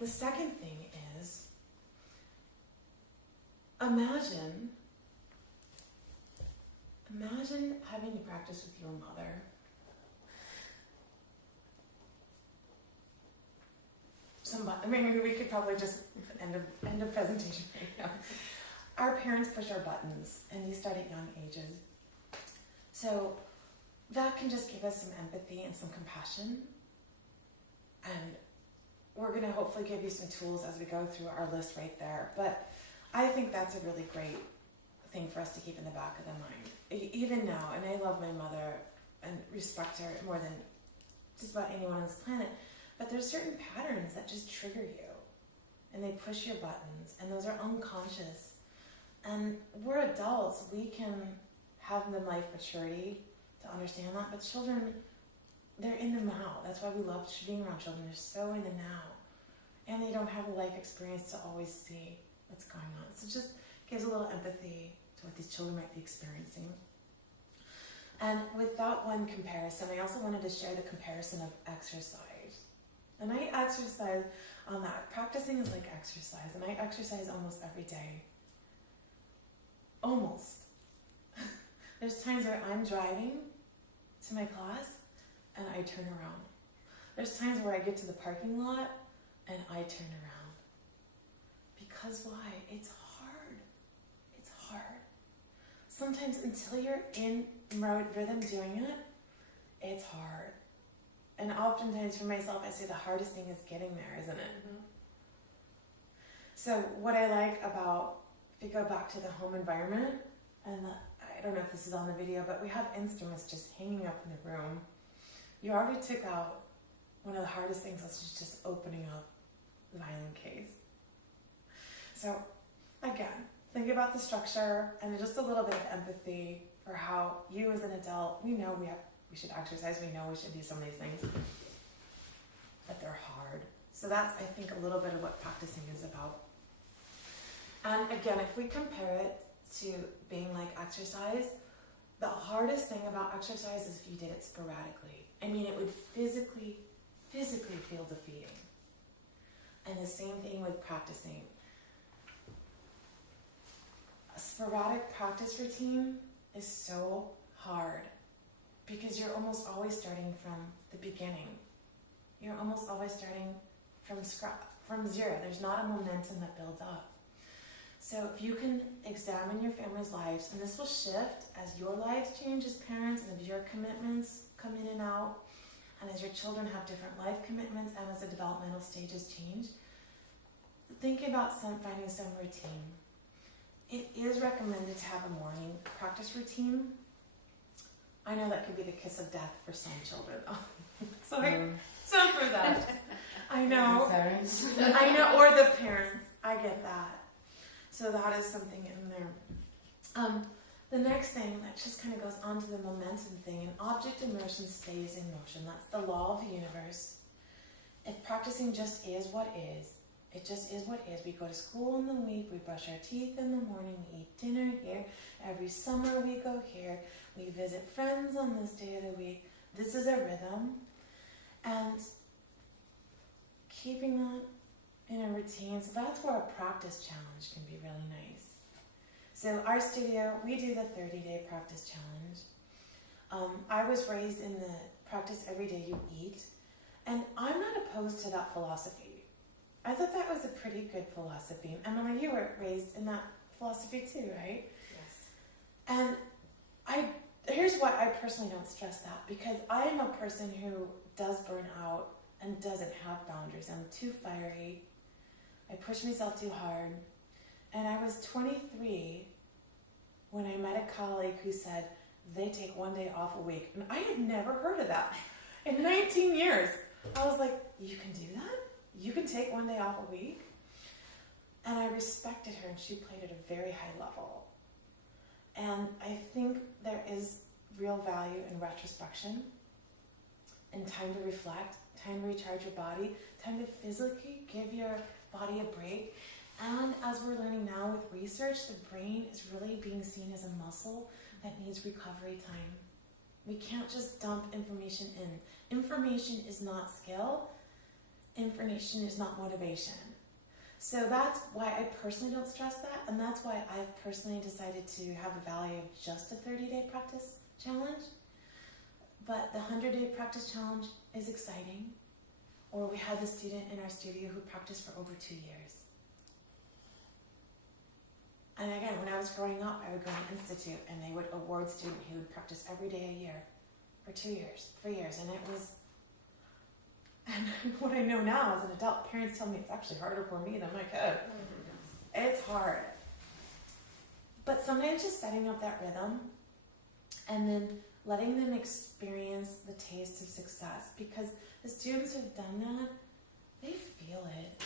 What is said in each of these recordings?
The second thing is, imagine having to practice with your mother. Maybe we could probably just end of presentation right now. Our parents push our buttons, and these start at young ages. So that can just give us some empathy and some compassion. And we're going to hopefully give you some tools as we go through our list right there. But I think that's a really great thing for us to keep in the back of the mind. Even now, and I love my mother and respect her more than just about anyone on this planet, but there's certain patterns that just trigger you, and they push your buttons, and those are unconscious. And we're adults, we can have the life maturity to understand that, but children, they're in the now. That's why we love being around children. They're so in the now, and they don't have a life experience to always see what's going on. So it just gives a little empathy to what these children might be experiencing. And with that one comparison, I also wanted to share the comparison of exercise. And I exercise on that. Practicing is like exercise, and I exercise almost every day. Almost. There's times where I'm driving to my class and I turn around. There's times where I get to the parking lot and I turn around. Because why? It's hard. It's hard. Sometimes until you're in rhythm doing it, it's hard. And oftentimes for myself, I say the hardest thing is getting there, isn't it? Mm-hmm. So what I like about, if you go back to the home environment, and I don't know if this is on the video, but we have instruments just hanging up in the room. You already took out one of the hardest things, which is just opening up the violin case. So again, think about the structure and just a little bit of empathy for how you as an adult, we know we should exercise, we know we should do some of these things, but they're hard. So that's, I think, a little bit of what practicing is about. And again, if we compare it to being like exercise, the hardest thing about exercise is if you did it sporadically. I mean, it would physically feel defeating. And the same thing with practicing. A sporadic practice routine is so hard because you're almost always starting from the beginning. You're almost always starting from zero. There's not a momentum that builds up. So if you can examine your family's lives, and this will shift as your lives change as parents, and as your commitments come in and out, and as your children have different life commitments, and as the developmental stages change, think about finding some routine. It is recommended to have a morning practice routine. I know that could be the kiss of death for some children. Oh, sorry for that. I know. Sorry. I know, or the parents. I get that. So that is something in there. The next thing that just kind of goes on to the momentum thing, an object in motion stays in motion. That's the law of the universe. If practicing just is what is, it just is what is. We go to school in the week, we brush our teeth in the morning, we eat dinner here. Every summer we go here. We visit friends on this day of the week. This is a rhythm. And keeping that in a routine, so that's where a practice challenge can be really nice. So our studio, we do the 30-day practice challenge. I was raised in the practice every day you eat, and I'm not opposed to that philosophy. I thought that was a pretty good philosophy. Emily, you were raised in that philosophy too, right? Yes. And here's why I personally don't stress that, because I am a person who does burn out and doesn't have boundaries. I'm too fiery. I push myself too hard. And I was 23 when I met a colleague who said they take one day off a week. And I had never heard of that. In 19 years, I was like, you can do that? You can take one day off a week? And I respected her, and she played at a very high level. And I think there is real value in retrospection and time to reflect, time to recharge your body, time to physically give your body a break. And as we're learning now with research, the brain is really being seen as a muscle that needs recovery time. We can't just dump information in. Information is not skill. information is not motivation. So that's why I personally don't stress that, and that's why I've personally decided to have a value of just a 30-day practice challenge. But the 100-day practice challenge is exciting. Or we had a student in our studio who practiced for over 2 years. And again, when I was growing up, I would go to an institute and they would award a student who would practice every day a year for 2 years, 3 years, and it was. And what I know now as an adult, parents tell me it's actually harder for me than my kid. It's hard. But sometimes just setting up that rhythm and then letting them experience the taste of success, because the students who've done that, they feel it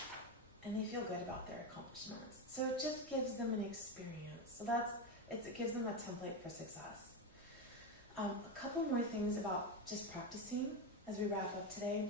and they feel good about their accomplishments. So it just gives them an experience. So it gives them a template for success. A couple more things about just practicing as we wrap up today.